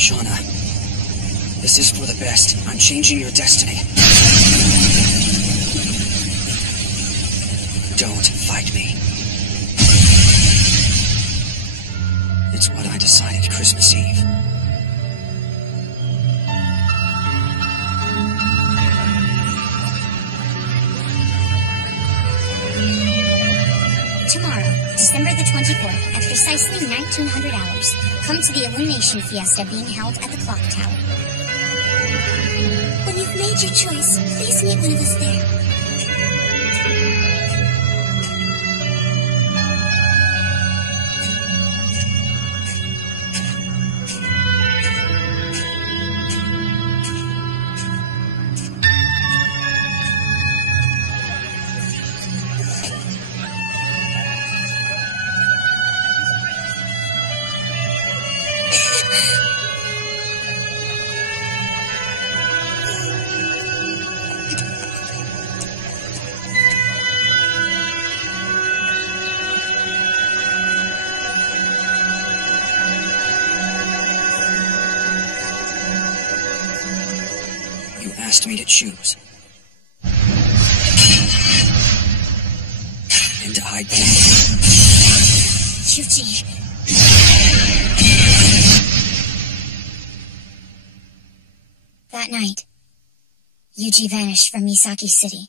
Shauna, this is for the best. I'm changing your destiny. Don't fight me. It's what I decided Christmas Eve. Tomorrow, December the 24th, at precisely 1900 hours, come to the Illumination Fiesta being held at the Clock Tower. When you've made your choice, please meet one of us there. Asked me to choose. And I did. Yuji. That night, Yuji vanished from Misaki City.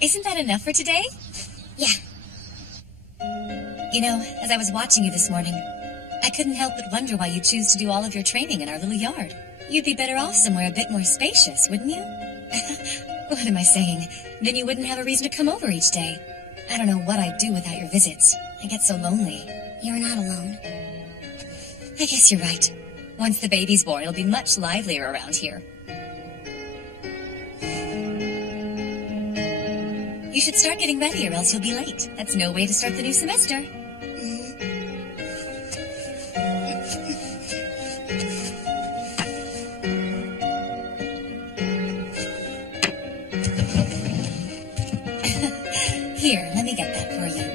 Isn't that enough for today? Yeah. You know, as I was watching you this morning, I couldn't help but wonder why you choose to do all of your training in our little yard. You'd be better off somewhere a bit more spacious, wouldn't you? What am I saying? Then you wouldn't have a reason to come over each day. I don't know what I'd do without your visits. I get so lonely. You're not alone. I guess you're right. Once the baby's born, it'll be much livelier around here. You should start getting ready or else you'll be late. That's no way to start the new semester. Here, let me get that for you.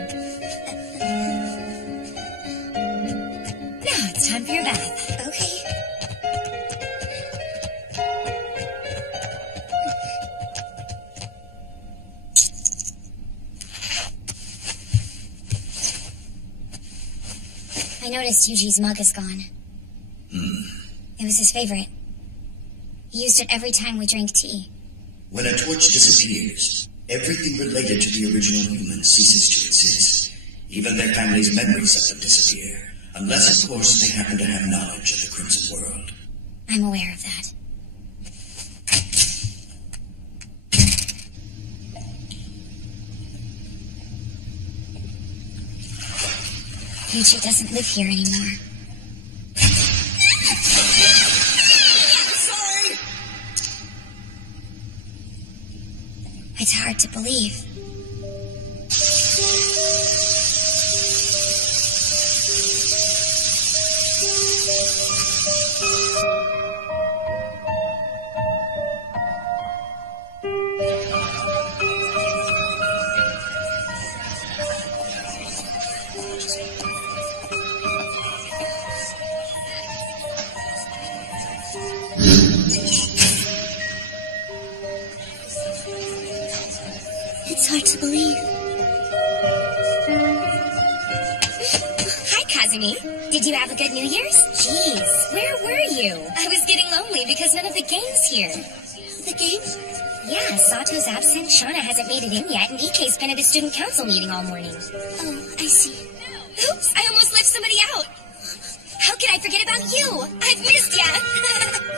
Now it's time for your bath. Okay. I noticed Yuji's mug is gone. It was his favorite. He used it every time we drank tea. When a torch disappears, everything related to the original humans ceases to exist. Even their families' memories of them disappear. Unless, of course, they happen to have knowledge of the Crimson World. I'm aware of that. Yuji doesn't live here anymore. Sorry! It's hard to believe. hard to believe. Hi, Kazumi. Did you have a good New Year's? Jeez, where were you? I was getting lonely because none of the gang's here. The game? Yeah, Sato's absent, Shauna hasn't made it in yet, and Ike's been at a student council meeting all morning. Oh, I see. Oops, I almost left somebody out. How could I forget about you? I've missed ya.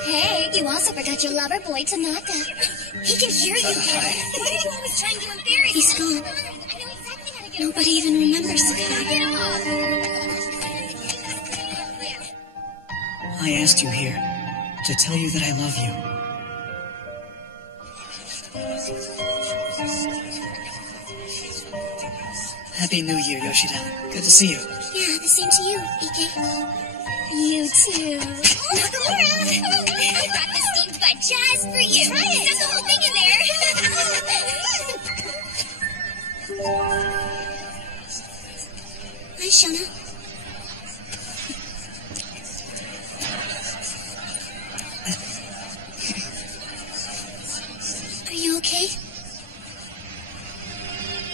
Hey, you also forgot your lover boy, Tanaka. He can hear you. Why are you always trying to embarrass He's him? gone. I know exactly how to get Nobody even remembers Sakai. I asked you here to tell you that I love you. Happy New Year, Yoshida. Good to see you. Yeah, the same to you, Ike. You too. Nakamura! I brought this steamed butt just for you. Try it. Stuff the whole thing in there. Hi, Shauna. Are you okay?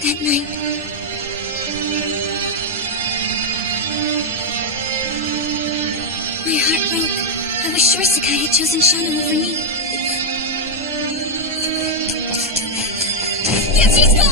That night. My heart broke. I was sure Sakai had chosen Shauna over me. Yeah, she's gone!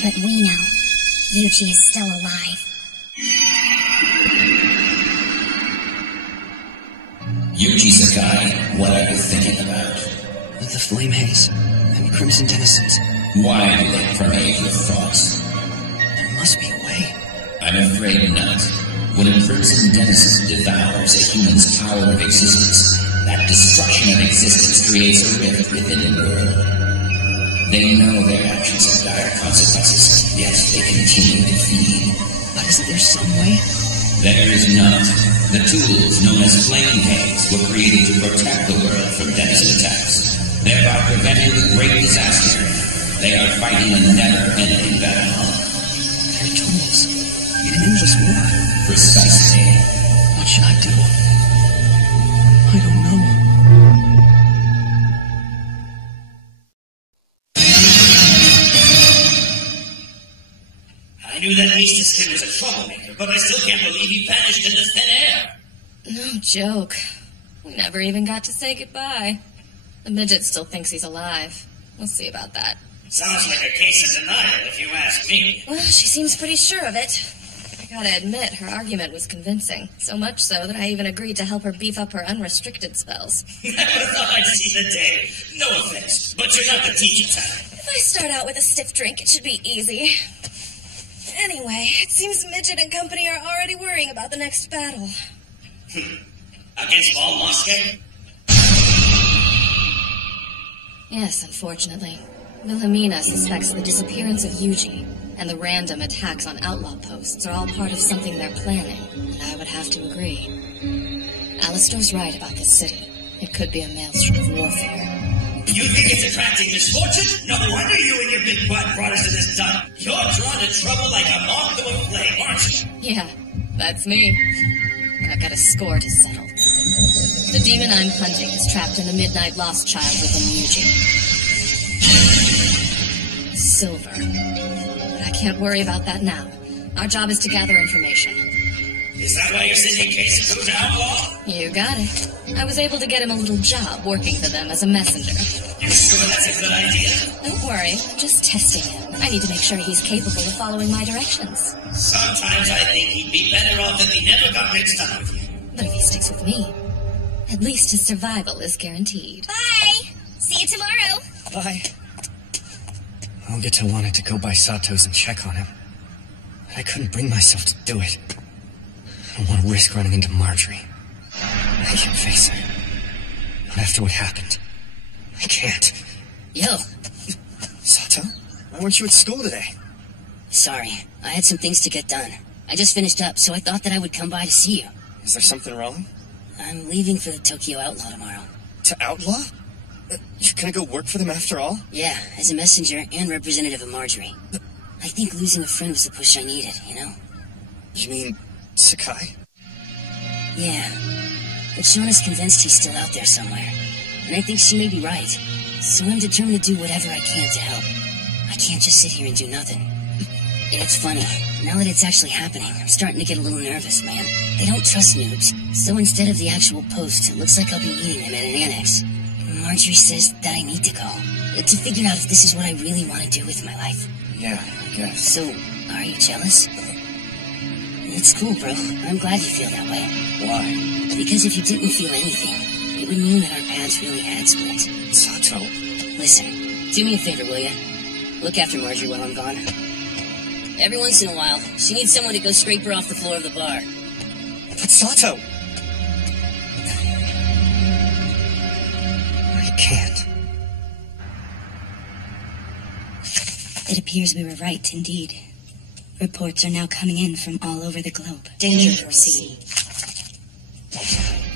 But we know Yuji is still alive. Yuji Sakai, what are you thinking about? The Flame Haze and Crimson Denizens. Why do they permeate your thoughts? There must be a way. I'm afraid not. When a Crimson Denizen devours a human's power of existence, that destruction of existence creates a rift within the world. They know their actions have dire consequences, yet they continue to feed. But isn't there some way? There is not. The tools known as Flame Haze were created to protect the world from Denizen attacks, thereby preventing the great disaster. They are fighting a never-ending battle. They're tools in an endless war. Precisely. What should I do? I don't know. I knew that Aestus kid was a troublemaker, but I still can't believe he vanished into thin air. No joke. We never even got to say goodbye. The midget still thinks he's alive. We'll see about that. Sounds like a case of denial, if you ask me. Well, she seems pretty sure of it. I gotta admit, her argument was convincing. So much so that I even agreed to help her beef up her unrestricted spells. Never thought I'd see the day. No offense, but you're not the teacher type. If I start out with a stiff drink, it should be easy. Anyway, it seems Midget and company are already worrying about the next battle. Against Ball Moske? Yes, unfortunately. Wilhelmina suspects the disappearance of Yuji and the random attacks on outlaw posts are all part of something they're planning, and I would have to agree. Alistair's right about this city. It could be a maelstrom of warfare. You think it's attracting misfortune? No wonder you and your big butt brought us to this dump. You're drawn to trouble like a moth to a flame, aren't you? Yeah, that's me. I've got a score to settle. The demon I'm hunting is trapped in the Midnight Lost Child within Yuji. Silver. But I can't worry about that now. Our job is to gather information. Is that why you're sending cases to the outlaw? You got it. I was able to get him a little job working for them as a messenger. You sure that's a good idea? Don't worry, I'm just testing him. I need to make sure he's capable of following my directions. Sometimes I think he'd be better off if he never got mixed up with you. But if he sticks with me, at least his survival is guaranteed. Bye! See you tomorrow. Bye. Ogata wanted to go by Sato's and check on him. I couldn't bring myself to do it. I don't want to risk running into Marjorie. I can't face her. Not after what happened. I can't. Yo, Sato? Why weren't you at school today? sorry. I had some things to get done. I just finished up, so I thought that I would come by to see you. Is there something wrong? I'm leaving for the Tokyo Outlaw tomorrow. To Outlaw? You're gonna go work for them after all? Yeah, as a messenger and representative of Marjorie. I think losing a friend was the push I needed, you know? You mean Sakai? Yeah. But Shauna's convinced he's still out there somewhere. And I think she may be right. So I'm determined to do whatever I can to help. I can't just sit here and do nothing. It's funny. Now that it's actually happening, I'm starting to get a little nervous, man. They don't trust noobs. So instead of the actual post, it looks like I'll be meeting them at an annex. Marjorie says that I need to go. To figure out if this is what I really want to do with my life. Yeah, I guess. So, are you jealous? It's cool, bro. I'm glad you feel that way. Why? Because if you didn't feel anything, it would mean that our paths really had split. Sato. Listen, do me a favor, will ya? Look after Marjorie while I'm gone. Every once in a while, she needs someone to go scrape her off the floor of the bar. But Sato! I can't. It appears we were right, indeed. Reports are now coming in from all over the globe. Danger foreseen.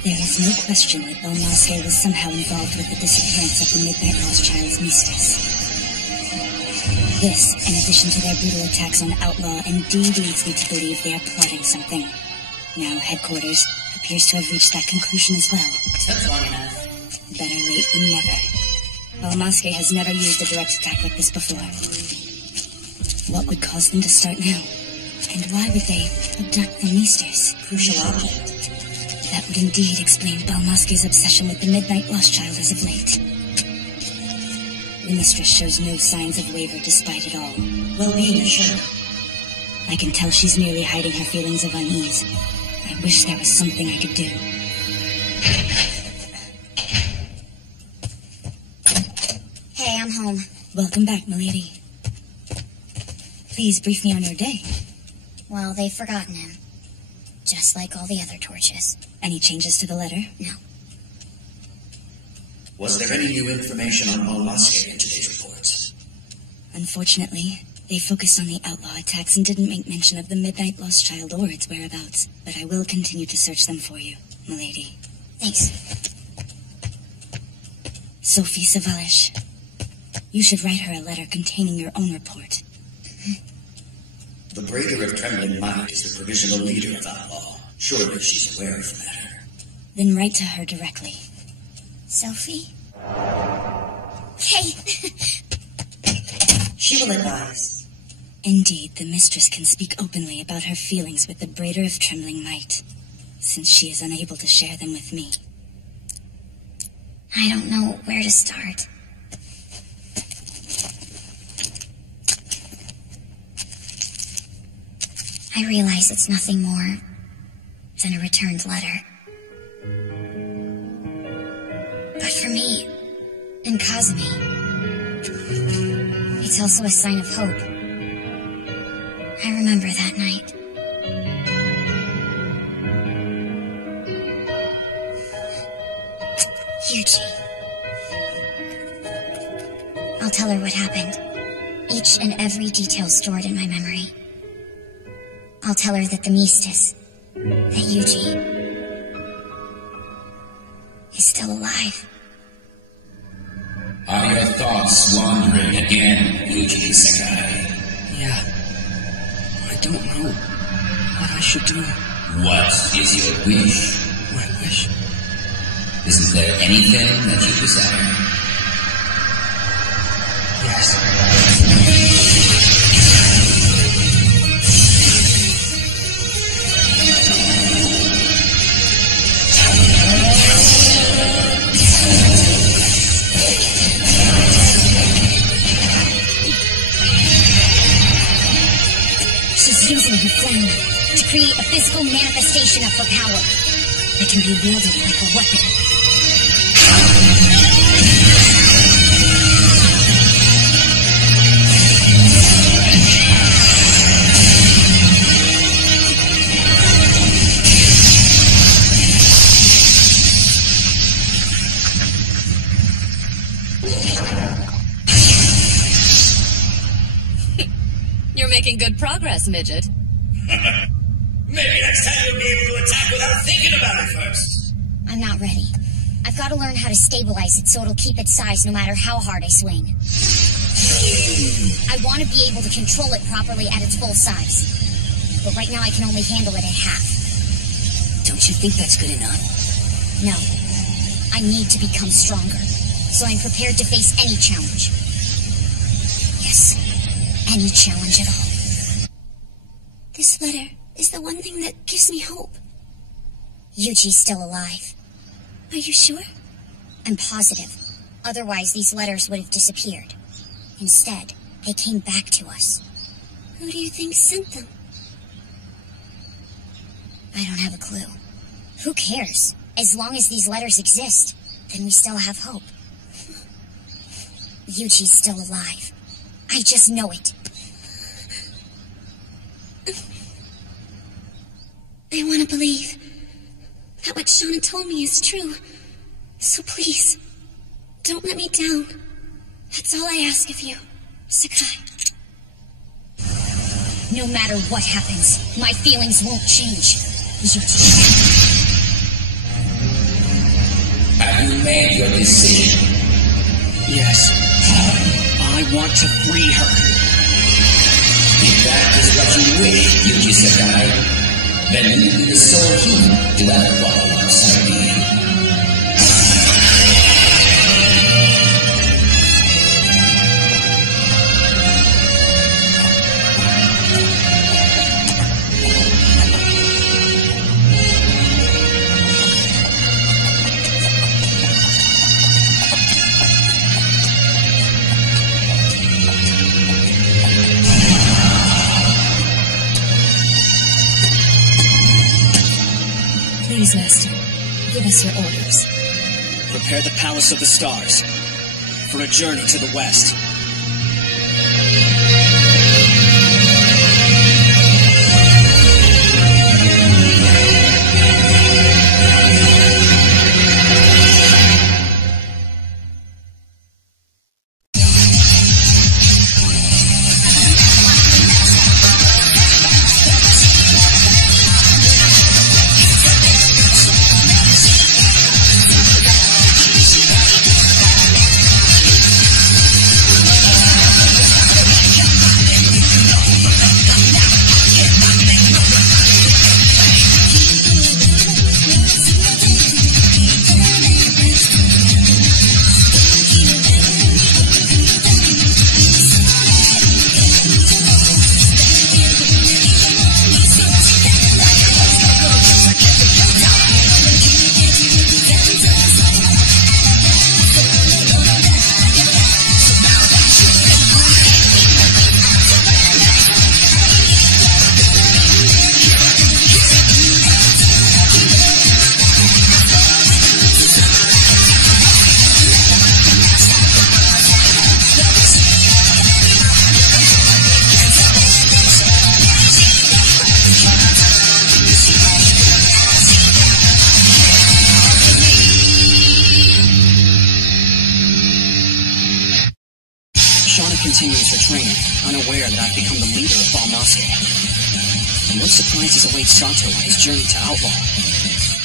There is no question that Belmasque was somehow involved with the disappearance of the Midnight Lost Child's mistress. This, in addition to their brutal attacks on Outlaw, indeed leads me to believe they are plotting something. Now headquarters appears to have reached that conclusion as well. Took long enough. Better late than never. Belmasque has never used a direct attack like this before. What would cause them to start now? And why would they abduct the Meesters? Crucial object. That would indeed explain Belmasque's obsession with the Midnight Lost Child as of late. The mistress shows no signs of waver despite it all. Well-being assured. I can tell she's merely hiding her feelings of unease. I wish there was something I could do. Hey, I'm home. Welcome back, milady. Please brief me on your day. Well, they've forgotten him. Just like all the other torches. Any changes to the letter? No. Was there any new information on Belmasque in today's reports? Unfortunately, they focused on the outlaw attacks and didn't make mention of the Midnight Lost Child or its whereabouts. But I will continue to search them for you, milady. Thanks. Sophie Savalish. You should write her a letter containing your own report. The Braider of Trembling Might is the provisional leader of Outlaw. Surely she's aware of the matter. Then write to her directly. Sophie? Hey! She will advise. Indeed, the mistress can speak openly about her feelings with the Braider of Trembling Might, since she is unable to share them with me. I don't know where to start. I realize it's nothing more than a returned letter. But for me, and Kazumi, it's also a sign of hope. I remember that night. Yuji. I'll tell her what happened. Each and every detail stored in my memory. I'll tell her that the Meesters, that Yuji, is still alive. Are your thoughts wandering again, Yuji Sakai? Yeah. I don't know what I should do. What is your wish? My wish? Isn't there anything that you desire? Yes. create a physical manifestation of her power that can be wielded like a weapon. You're making good progress, Midget. Maybe next time you'll be able to attack without thinking about it first. I'm not ready. I've got to learn how to stabilize it so it'll keep its size no matter how hard I swing. I want to be able to control it properly at its full size. But right now I can only handle it at half. Don't you think that's good enough? No. I need to become stronger, so I'm prepared to face any challenge. Yes, any challenge at all. This letter is the one thing that gives me hope. Yuji's still alive. Are you sure? I'm positive. Otherwise, these letters would have disappeared. Instead, they came back to us. Who do you think sent them? I don't have a clue. Who cares? As long as these letters exist, then we still have hope. Yuji's still alive. I just know it. I want to believe that what Shauna told me is true. So please, don't let me down. That's all I ask of you, Sakai. No matter what happens, my feelings won't change. Yuji. Have you made your decision? Yes. I want to free her. If that is what you wish, Yuji Sakai, then you be the sole human to ever walk alongside me. Please, Master, give us your orders. Prepare the Palace of the Stars for a journey to the west. Continues her training, unaware that I've become the leader of Balmosque. And what surprises await Sato on his journey to Outlaw?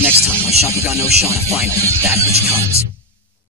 Next time on Shakugan no Shauna Final, That Which Comes.